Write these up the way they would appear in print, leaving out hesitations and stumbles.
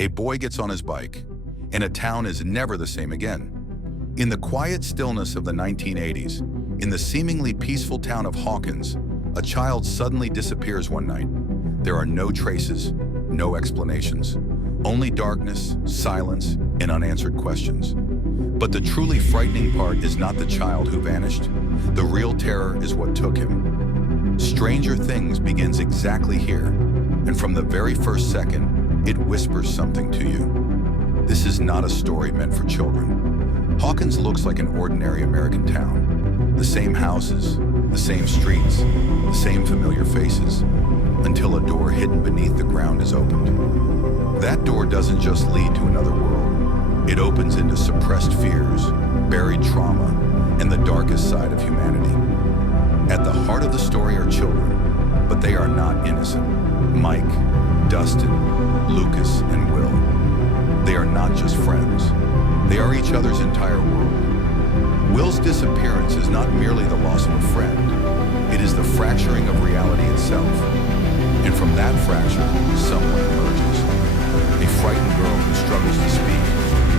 A boy gets on his bike, and a town is never the same again. In the quiet stillness of the 1980s, in the seemingly peaceful town of Hawkins, a child suddenly disappears one night. There are no traces, no explanations, only darkness, silence, and unanswered questions. But the truly frightening part is not the child who vanished. The real terror is what took him. Stranger Things begins exactly here, and from the very first second, it whispers something to you. This is not a story meant for children. Hawkins looks like an ordinary American town. The same houses, the same streets, the same familiar faces, until a door hidden beneath the ground is opened. That door doesn't just lead to another world. It opens into suppressed fears, buried trauma, and the darkest side of humanity. At the heart of the story are children, but they are not innocent. Mike, Dustin, Lucas, and Will. They are not just friends. They are each other's entire world. Will's disappearance is not merely the loss of a friend. It is the fracturing of reality itself. And from that fracture, someone emerges. A frightened girl who struggles to speak,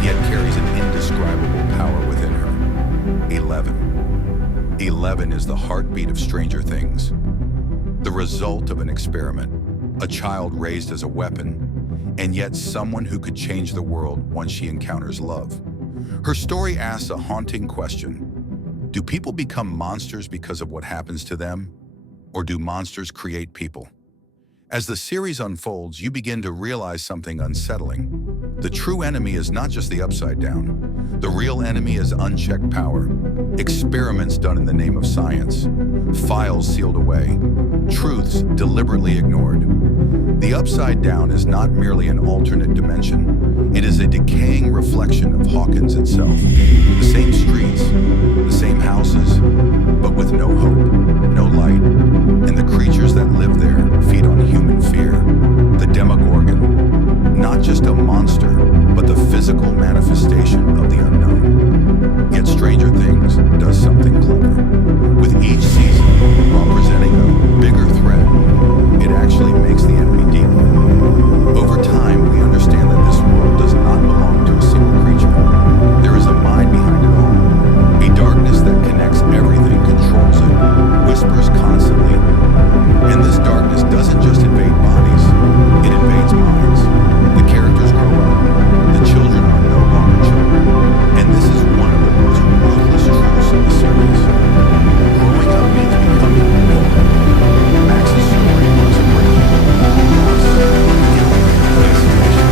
yet carries an indescribable power within her. 11. 11 is the heartbeat of Stranger Things. The result of an experiment, a child raised as a weapon, and yet someone who could change the world once she encounters love. Her story asks a haunting question. Do people become monsters because of what happens to them? Or do monsters create people? As the series unfolds, you begin to realize something unsettling. The true enemy is not just the Upside Down. The real enemy is unchecked power, experiments done in the name of science, files sealed away, truths deliberately ignored. The Upside Down is not merely an alternate dimension. It is a decaying reflection of Hawkins itself. The same streets, the same houses, but with no hope, no light. And the creatures that live there feed on human fear. The Demogorgon, not just a monster, but the physical manifestation of the unknown. Yet Stranger Things does something clever. With each season, while presenting a bigger threat, it actually makes the enemy deeper. Over time, we understand that this world does not belong to a single creature. There is a mind behind it all. A darkness that connects everything, controls it, whispers constantly. And this darkness doesn't just invade bodies, it invades minds. The characters grow up. The children are no longer children. And this is one of the most ruthless truths of the series. Growing up means becoming adult. Max's story marks a breaking point. Loss, guilt, isolation,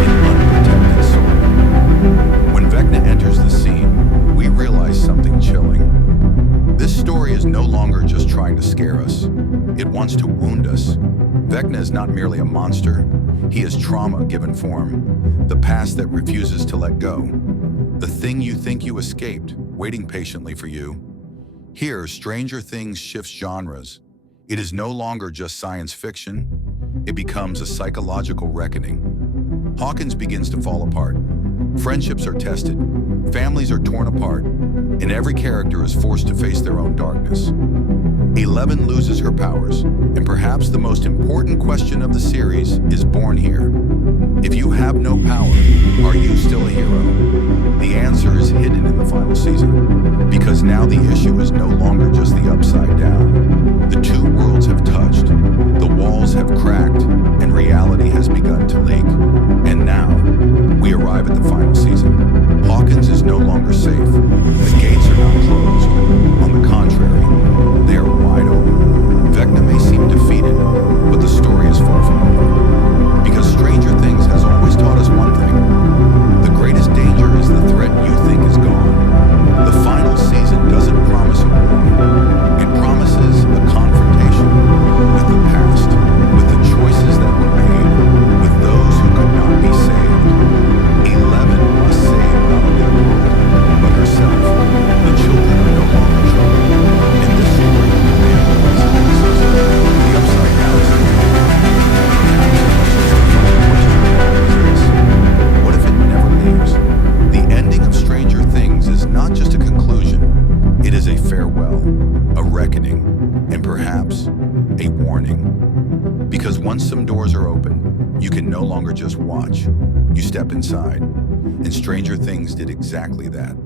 and an unprotected soul. When Vecna enters the scene, we realize something chilling. This story is no longer just trying to scare us. It wants to wound us. Vecna is not merely a monster. He is trauma given form. The past that refuses to let go. The thing you think you escaped, waiting patiently for you. Here, Stranger Things shifts genres. It is no longer just science fiction. It becomes a psychological reckoning. Hawkins begins to fall apart. Friendships are tested. Families are torn apart. And every character is forced to face their own darkness. 11 loses her powers, and perhaps the most important question of the series is born here. If you have no power, are you still a hero? The answer is hidden in the final season, because now the issue is no longer just the Upside Down. The two worlds have touched, the walls have cracked, and reality has begun to leak. And now, we arrive at the final season. Hawkins is no longer safe. The gates are not closed. On the contrary, they are wide open. Vecna may seem defeated, but the story is far from over. Because Stranger Things has always taught us one thing. The greatest danger is the threat you think is gone. The final season doesn't promise a war. It promises a confrontation with the past, with the choices that open, you can no longer just watch. You step inside. And Stranger Things did exactly that.